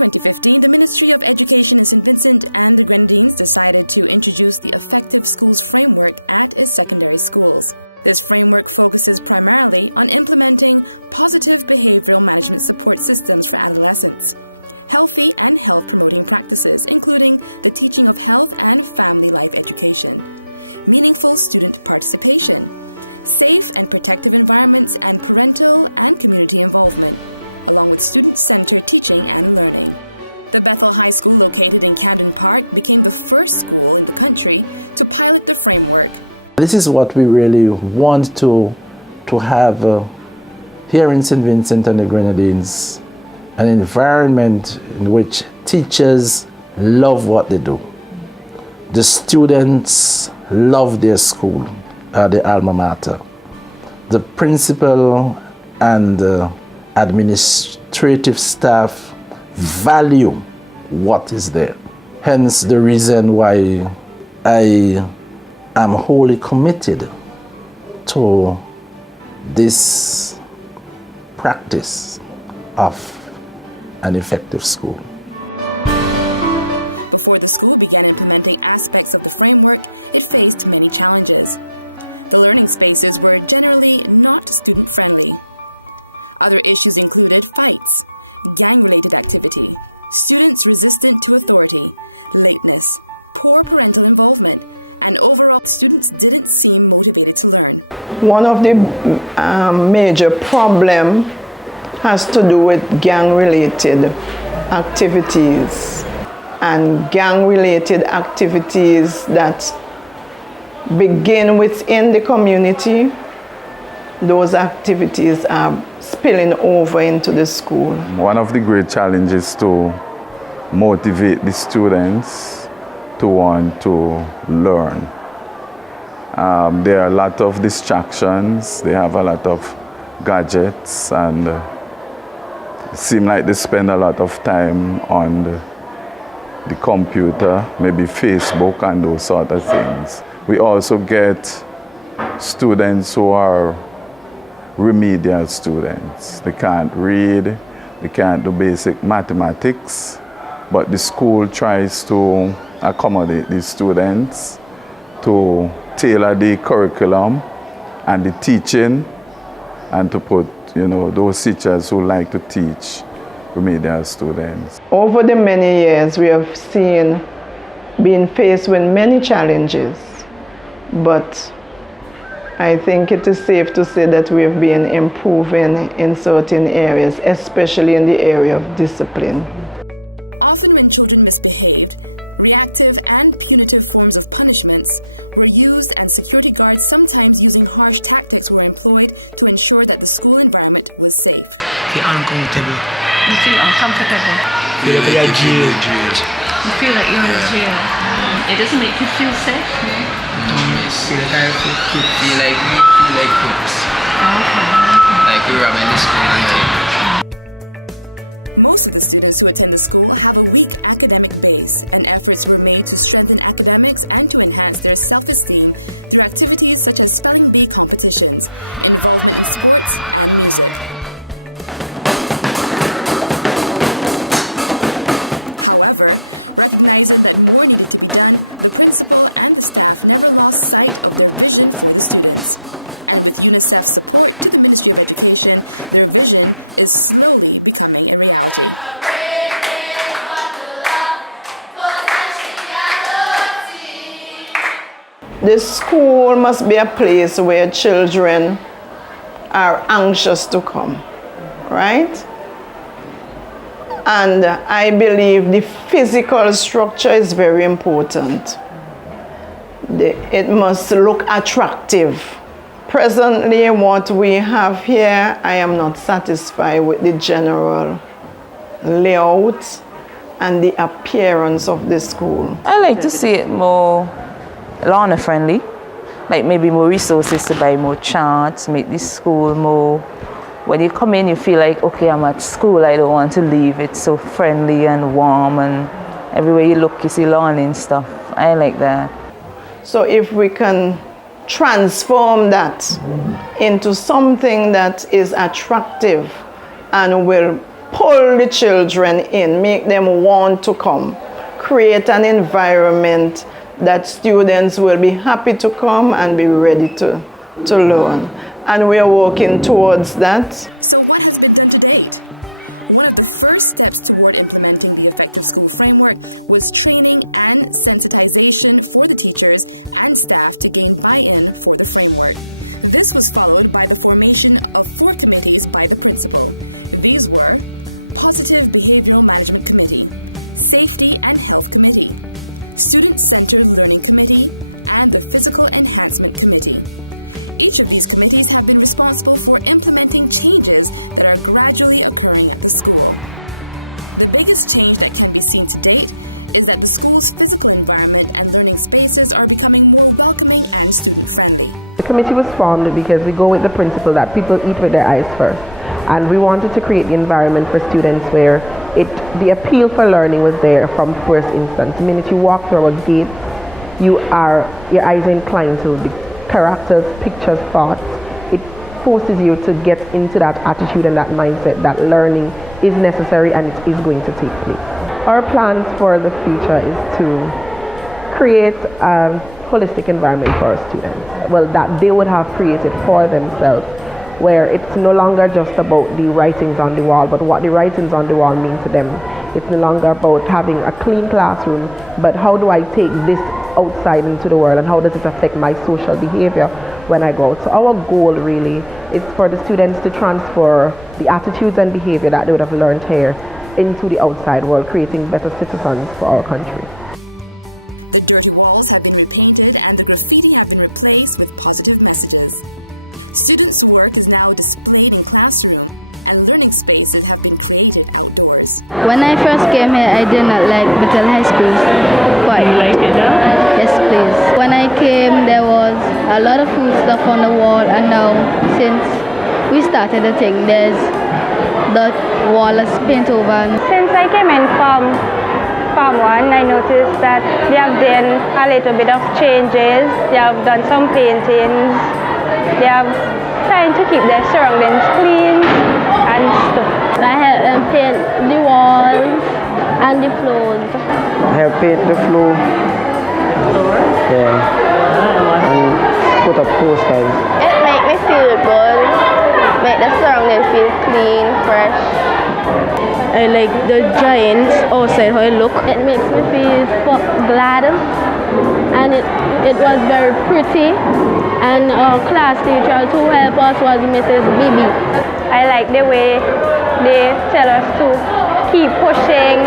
2015, the Ministry of Education in St. Vincent and the Grenadines decided to introduce the Effective Schools Framework at its secondary schools. This framework focuses primarily on implementing positive behavioral management support systems for adolescents, healthy and health-promoting practices, including the teaching of health and family life education, meaningful student participation, safe and protective environments, and parental and community involvement, along with student-centered teaching and learning. The Bethel High School, located in Camden Park, became the first school in the country to pilot the framework. This is what we really want to have here in St. Vincent and the Grenadines, an environment in which teachers love what they do. The students love their school, their alma mater. The principal and administrative staff value what is there. Hence the reason why I am wholly committed to this practice of an effective school. Before the school began implementing aspects of the framework, it faced many challenges. The learning spaces were generally not student-friendly. Other issues included fights, gang-related activity, students resistant to authority, lateness, poor parental involvement, and overall students didn't seem motivated to learn. One of the major problems has to do with gang-related activities, and gang-related activities that begin within the community. Those activities are spilling over into the school. One of the great challenges to motivate the students to want to learn. There are a lot of distractions. They have a lot of gadgets, and it seems like they spend a lot of time on the computer, maybe Facebook and those sort of things. We also get students who are remedial students. They can't read, they can't do basic mathematics, but the school tries to accommodate these students to tailor the curriculum and the teaching, and to put, those teachers who like to teach remedial students. Over the many years, we have seen being faced with many challenges, but I think it is safe to say that we have been improving in certain areas, especially in the area of discipline. Often when children misbehaved, reactive and punitive forms of punishments were used, and security guards, sometimes using harsh tactics, were employed to ensure that the school environment was safe. Feel uncomfortable. You feel uncomfortable. Feel like you're jailed. You feel like you're in jail. It doesn't make you feel safe. Feel like crooks. Okay. Like we're robbing the school and Most of the students who attend the school have a weak academic base, and efforts were made to strengthen academics and to enhance their self-esteem through activities such as spelling bee competitions, involvement in sports, and music. However, recognizing that more needed to be done, the principal and the staff never lost sight of their vision for the students. And with UNICEF's support to the Ministry of Education, their vision is slowly becoming a reality. The school must be a place where children are anxious to come, right? And I believe the physical structure is very important. It must look attractive. Presently, what we have here, I am not satisfied with the general layout and the appearance of the school. I like to see it more learner friendly, like maybe more resources to buy more charts, make this school more, when you come in you feel like, okay, I'm at school, I don't want to leave. It's so friendly and warm, and everywhere you look you see learning stuff. I like that. So if we can transform that into something that is attractive and will pull the children in, make them want to come, create an environment that students will be happy to come and be ready to learn. And we are working towards that. So what has been done to date? One of the first steps toward implementing the effective school framework was training and sensitization for the teachers and staff to gain buy-in for the framework. This was followed by the formation of 4 committees by the principal. These were Positive Behavioral Management Committee, Safety and Health Committee, Student-Centered Learning Committee, and the Physical Enhancement Committee. Each of these committees have been responsible for implementing changes that are gradually occurring in the school. The biggest change that can be seen to date is that the school's physical environment and learning spaces are becoming more welcoming and student-friendly. The committee was formed because we go with the principle that people eat with their eyes first. And we wanted to create the environment for students where the appeal for learning was there from first instance. The minute you walk through our gates, your eyes are inclined to the characters, pictures, thoughts. It forces you to get into that attitude and that mindset that learning is necessary and it is going to take place. Our plans for the future is to create a holistic environment for our students. Well, that they would have created for themselves, where it's no longer just about the writings on the wall, but what the writings on the wall mean to them. It's no longer about having a clean classroom, but how do I take this outside into the world and how does it affect my social behavior when I go out. So our goal really is for the students to transfer the attitudes and behavior that they would have learned here into the outside world, creating better citizens for our country. The dirty walls have been repainted and the graffiti have been replaced with positive messages. Students' work is now displayed in classroom and learning spaces have been created outdoors. When I first came here, I did not like Bethel High School. But You like it now? yes, please. When I came, there was a lot of food stuff on the wall, and now since we started the thing, there's the wall is painted over. Since I came in from Farm 1, I noticed that they have done a little bit of changes. They have done some paintings. They have trying to keep their surroundings clean and stuff. I helped them paint the walls and the floors. I help paint the floor. Yeah. And put up posters. It makes me feel good, make the surroundings feel clean, fresh. I like the giants outside, how it look. It makes me feel glad, and it was very pretty. And our class teacher to help us was Mrs. Bibi. I like the way they tell us to keep pushing,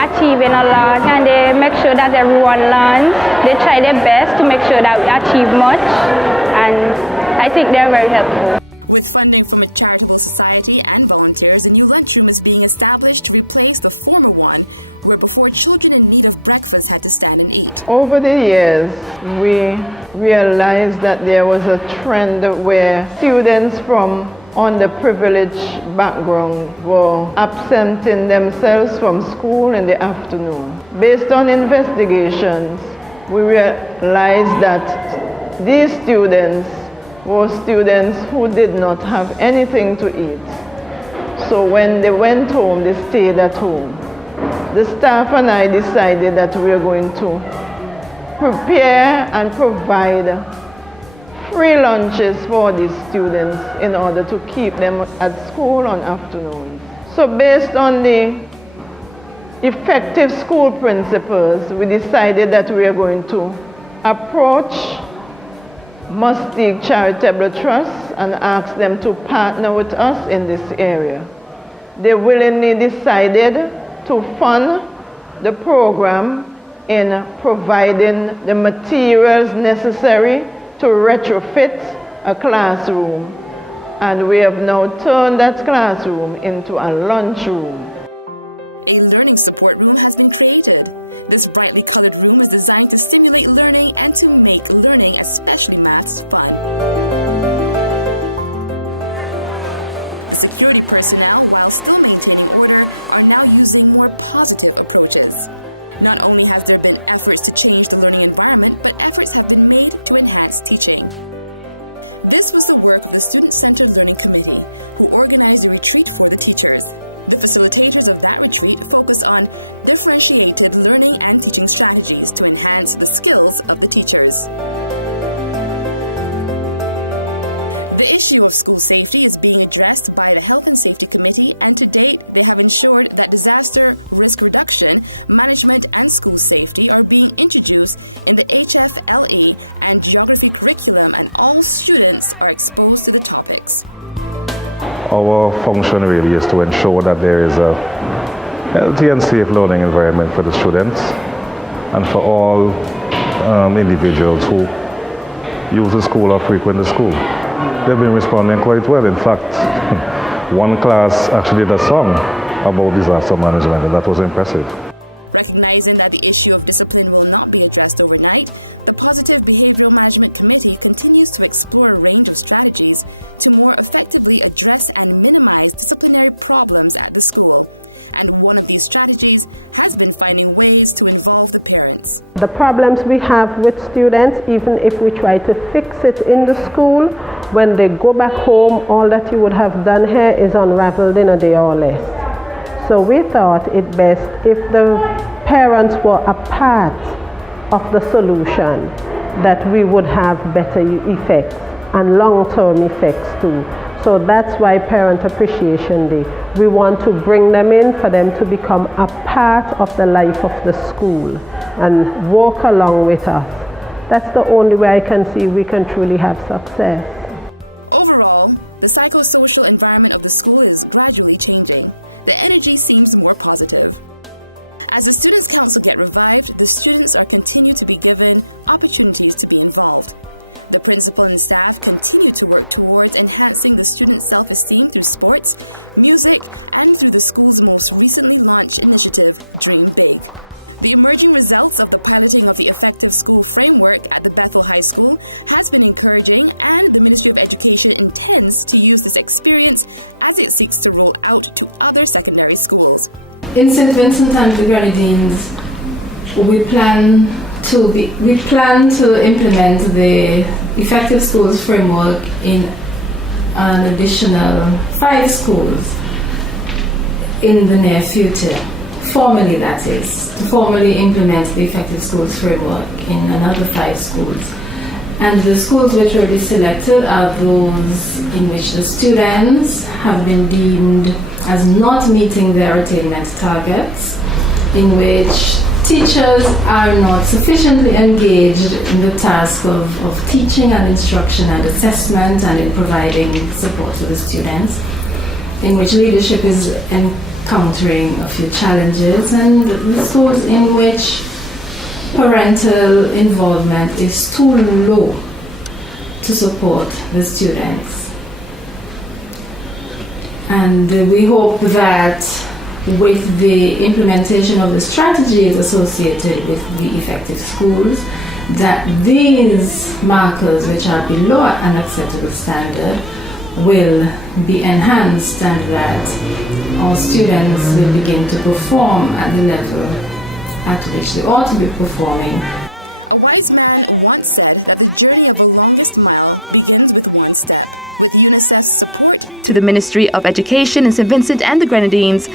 achieving a lot, and they make sure that everyone learns. They try their best to make sure that we achieve much, and I think they're very helpful. With funding from a charitable society and volunteers, a new lunchroom is being established to replace the former one, where before children in need of breakfast had to stand and eat. Over the years, we realized that there was a trend where students from underprivileged background were absenting themselves from school in the afternoon. Based on investigations, we realized that these students were students who did not have anything to eat. So when they went home, they stayed at home. The staff and I decided that we are going to prepare and provide free lunches for these students in order to keep them at school on afternoons. So based on the effective school principles, we decided that we are going to approach Mustique Charitable Trust and ask them to partner with us in this area. They willingly decided to fund the program in providing the materials necessary to retrofit a classroom, and we have now turned that classroom into a lunchroom. A learning support room has been created. This brightly colored room is designed to stimulate learning and to make learning, especially maths, fun. Security personnel, while still maintaining order, are now using more positive approaches. Not only have there been efforts to change the learning environment, but efforts have been made to enhance teaching. This was the work of the Student-Centered Learning Committee, who organized a retreat for the teachers. The curriculum and all students are exposed to the topics. Our function really is to ensure that there is a healthy and safe learning environment for the students and for all individuals who use the school or frequent the school. They've been responding quite well. In fact, one class actually did a song about disaster management, and that was impressive. Recognizing that the issue of discipline will not be addressed overnight, the Positive Behavioral Management Committee continues to explore a range of strategies to more effectively address and minimize disciplinary problems at the school. And one of these strategies has been finding ways to involve the parents. The problems we have with students, even if we try to fix it in the school, when they go back home, all that you would have done here is unraveled in a day or less. So we thought it best if the parents were a part of the solution, that we would have better effects and long-term effects too. So that's why Parent Appreciation Day. We want to bring them in for them to become a part of the life of the school and walk along with us. That's the only way I can see we can truly have success. Overall, the psychosocial environment of the school is gradually changing. The energy seems more positive. As the Students' Council get revived, the students are continued to be given opportunities to be involved. The principal and staff continue to work towards enhancing the students' self-esteem through sports, music, and through the school's most recently launched initiative, Dream Big. The emerging results of the piloting of the effective school framework at the Bethel High School has been encouraging, and the Ministry of Education intends to use this experience as it seeks to roll out to other secondary schools. In St. Vincent and the Grenadines, we plan to implement the effective schools framework in an additional 5 schools in the near future. Formally, that is, to formally implement the effective schools framework in another 5 schools. And the schools which will be selected are those in which the students have been deemed as not meeting their attainment targets, in which teachers are not sufficiently engaged in the task of teaching and instruction and assessment and in providing support to the students, in which leadership is encountering a few challenges, and the schools in which parental involvement is too low to support the students. And we hope that with the implementation of the strategies associated with the effective schools, that these markers, which are below an acceptable standard, will be enhanced, and that our students will begin to perform at the level at which they ought to be performing. A wise man once said that the journey of the longest mile begins with one step. With UNICEF's support to the Ministry of Education in St. Vincent and the Grenadines,